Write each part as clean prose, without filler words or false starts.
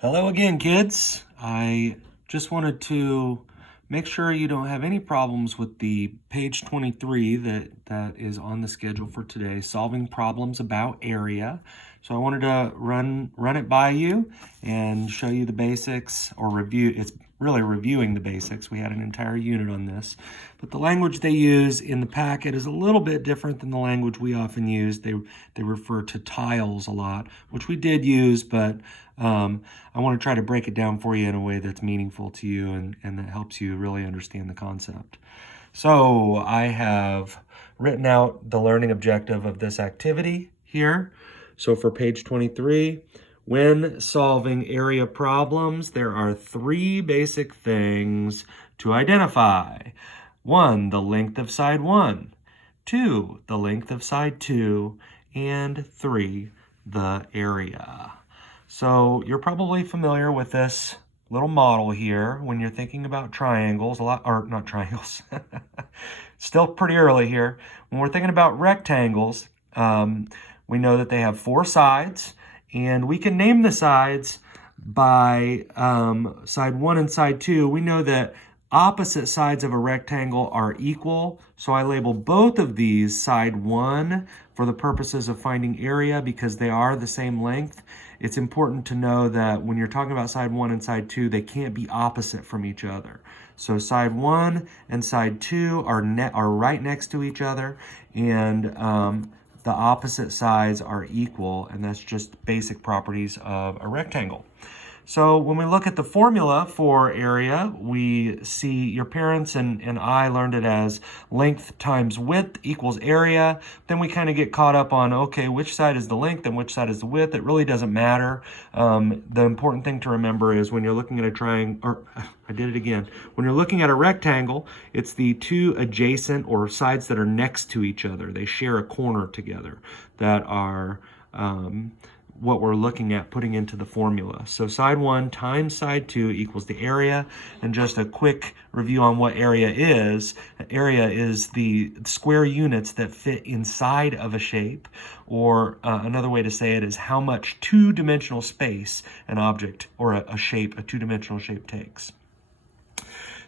Hello again, kids. I just wanted to make sure you don't have any problems with the page 23 that is on the schedule for today, solving problems about area. So I wanted to run it by you and show you the basics, or review. It's really reviewing the basics. We had an entire unit on this, but the language they use in the packet is a little bit different than the language we often use. They refer to tiles a lot, which we did use, but I want to try to break it down for you in a way that's meaningful to you and that helps you really understand the concept. So I have written out the learning objective of this activity here. So for page 23, when solving area problems, there are three basic things to identify. 1, the length of side 1. 2, the length of side 2. And 3, the area. So you're probably familiar with this little model here when you're thinking about triangles, or not triangles, still pretty early here. When we're thinking about rectangles, we know that they have 4 sides, and we can name the sides by side 1 and side 2. We know that opposite sides of a rectangle are equal, so I label both of these side 1 for the purposes of finding area because they are the same length. It's important to know that when you're talking about side 1 and side 2, they can't be opposite from each other. So side 1 and side 2 are right next to each other, and the opposite sides are equal, and that's just basic properties of a rectangle. So when we look at the formula for area, we see your parents and I learned it as length times width equals area. Then we kind of get caught up on, okay, which side is the length and which side is the width? It really doesn't matter. The important thing to remember is when you're looking at a triangle, or I did it again. When you're looking at a rectangle, it's the two adjacent or sides that are next to each other. They share a corner together that are what we're looking at putting into the formula. So side 1 times side 2 equals the area. And just a quick review on what area is. Area is the square units that fit inside of a shape, or another way to say it is how much two-dimensional space an object or a shape, a two-dimensional shape takes.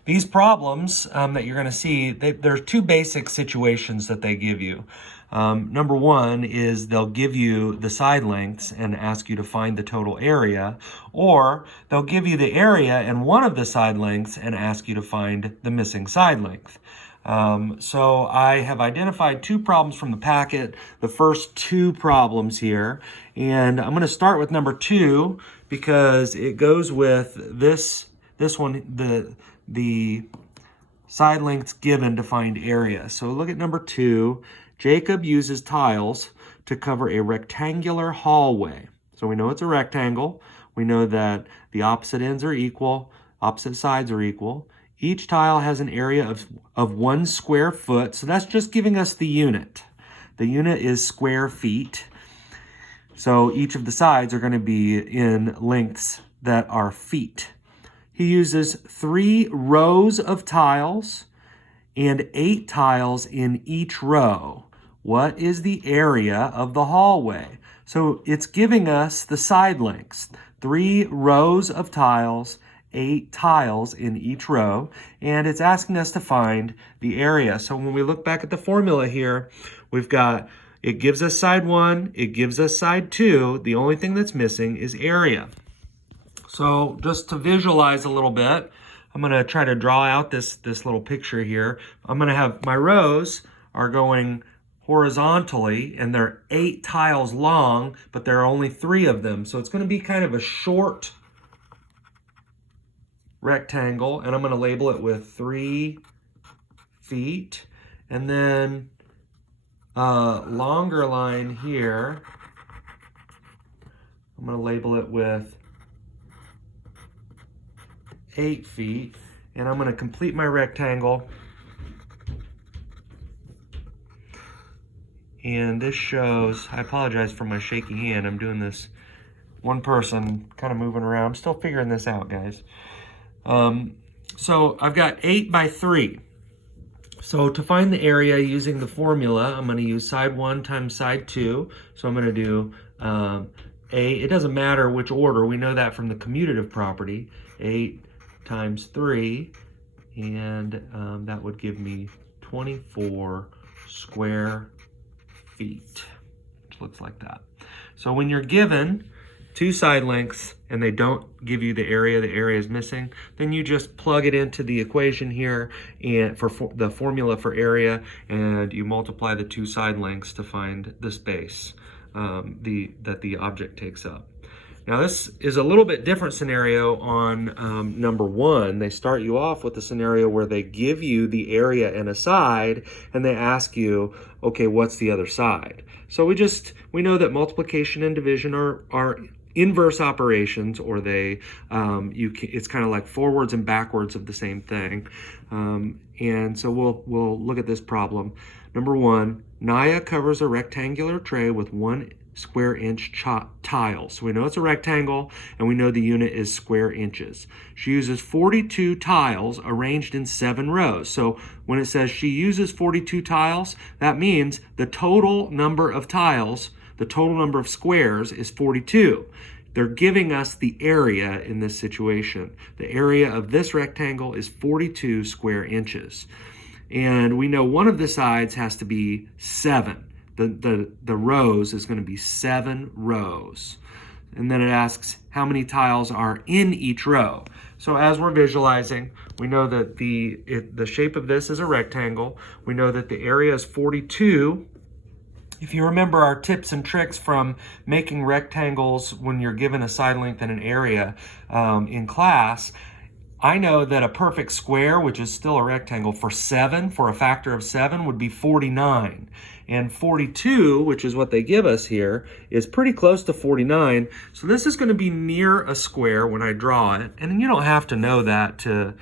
These problems that you're going to see, there's two basic situations that they give you. Number 1 is they'll give you the side lengths and ask you to find the total area, or they'll give you the area and one of the side lengths and ask you to find the missing side length. So I have identified 2 problems from the packet, the first 2 problems here, and I'm going to start with number 2 because it goes with this one, the side lengths given to find area. So look at number 2. Jacob uses tiles to cover a rectangular hallway. So we know it's a rectangle. We know that the opposite ends are equal, opposite sides are equal. Each tile has an area of 1 square foot. So that's just giving us the unit. The unit is square feet. So each of the sides are going to be in lengths that are feet. He uses 3 rows of tiles and 8 tiles in each row. What is the area of the hallway? So it's giving us the side lengths, 3 rows of tiles, 8 tiles in each row, and it's asking us to find the area. So when we look back at the formula here, we've got, it gives us side 1, it gives us side 2. The only thing that's missing is area. So just to visualize a little bit, I'm going to try to draw out this little picture here. I'm going to have my rows are going horizontally, and they're 8 tiles long, but there are only 3 of them. So it's going to be kind of a short rectangle, and I'm going to label it with 3 feet. And then a longer line here, I'm going to label it with 8 feet, and I'm going to complete my rectangle. And this shows, I apologize for my shaky hand. I'm doing this one person kind of moving around. I'm still figuring this out, guys. So I've got 8 by 3. So to find the area using the formula, I'm going to use side 1 times side 2. So I'm going to do it doesn't matter which order, we know that from the commutative property, 8 times 3, and that would give me 24 square feet, which looks like that. So when you're given two side lengths and they don't give you the area is missing, then you just plug it into the equation here and for the formula for area, and you multiply the two side lengths to find the space that the object takes up. Now this is a little bit different scenario on number 1. They start you off with a scenario where they give you the area and a side, and they ask you, okay, what's the other side? So we know that multiplication and division are inverse operations, or it's kind of like forwards and backwards of the same thing. And so we'll look at this problem. Number 1, Naya covers a rectangular tray with 1 square inch tiles. So we know it's a rectangle, and we know the unit is square inches. She uses 42 tiles arranged in 7 rows. So when it says she uses 42 tiles, that means the total number of tiles, the total number of squares is 42. They're giving us the area in this situation. The area of this rectangle is 42 square inches. And we know one of the sides has to be 7. The rows is going to be 7 rows. And then it asks how many tiles are in each row. So as we're visualizing, we know that the shape of this is a rectangle. We know that the area is 42. If you remember our tips and tricks from making rectangles when you're given a side length and an area in class, I know that a perfect square, which is still a rectangle, for a factor of 7, would be 49. And 42, which is what they give us here, is pretty close to 49. So this is going to be near a square when I draw it. And you don't have to know that to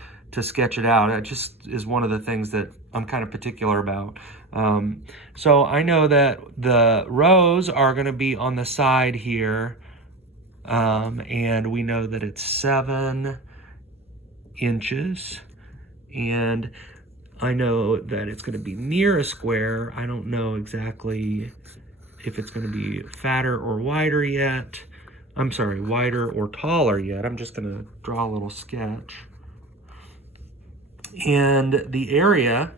sketch it out. It just is one of the things that I'm kind of particular about. So I know that the rows are going to be on the side here. And we know that it's 7 inches, and I know that it's going to be near a square. I don't know exactly if it's going to be fatter or wider yet. I'm sorry, wider or taller yet. I'm just going to draw a little sketch. And the area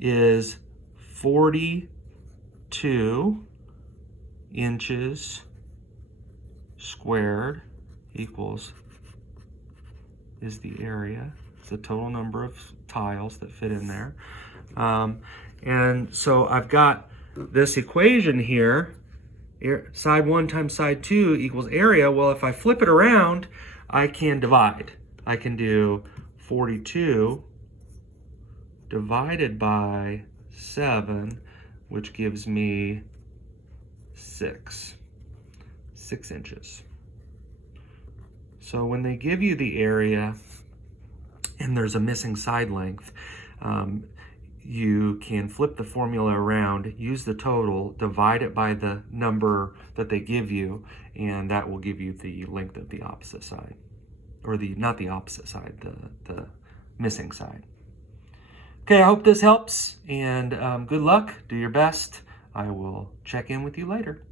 is 42 inches squared equals is the area. It's the total number of tiles that fit in there. And so I've got this equation here, side 1 times side 2 equals area. Well, if I flip it around, I can divide. I can do 42 divided by 7, which gives me 6 inches. So when they give you the area and there's a missing side length, you can flip the formula around, use the total, divide it by the number that they give you, and that will give you the length of the opposite side. Or not the opposite side, the missing side. Okay, I hope this helps, and good luck. Do your best. I will check in with you later.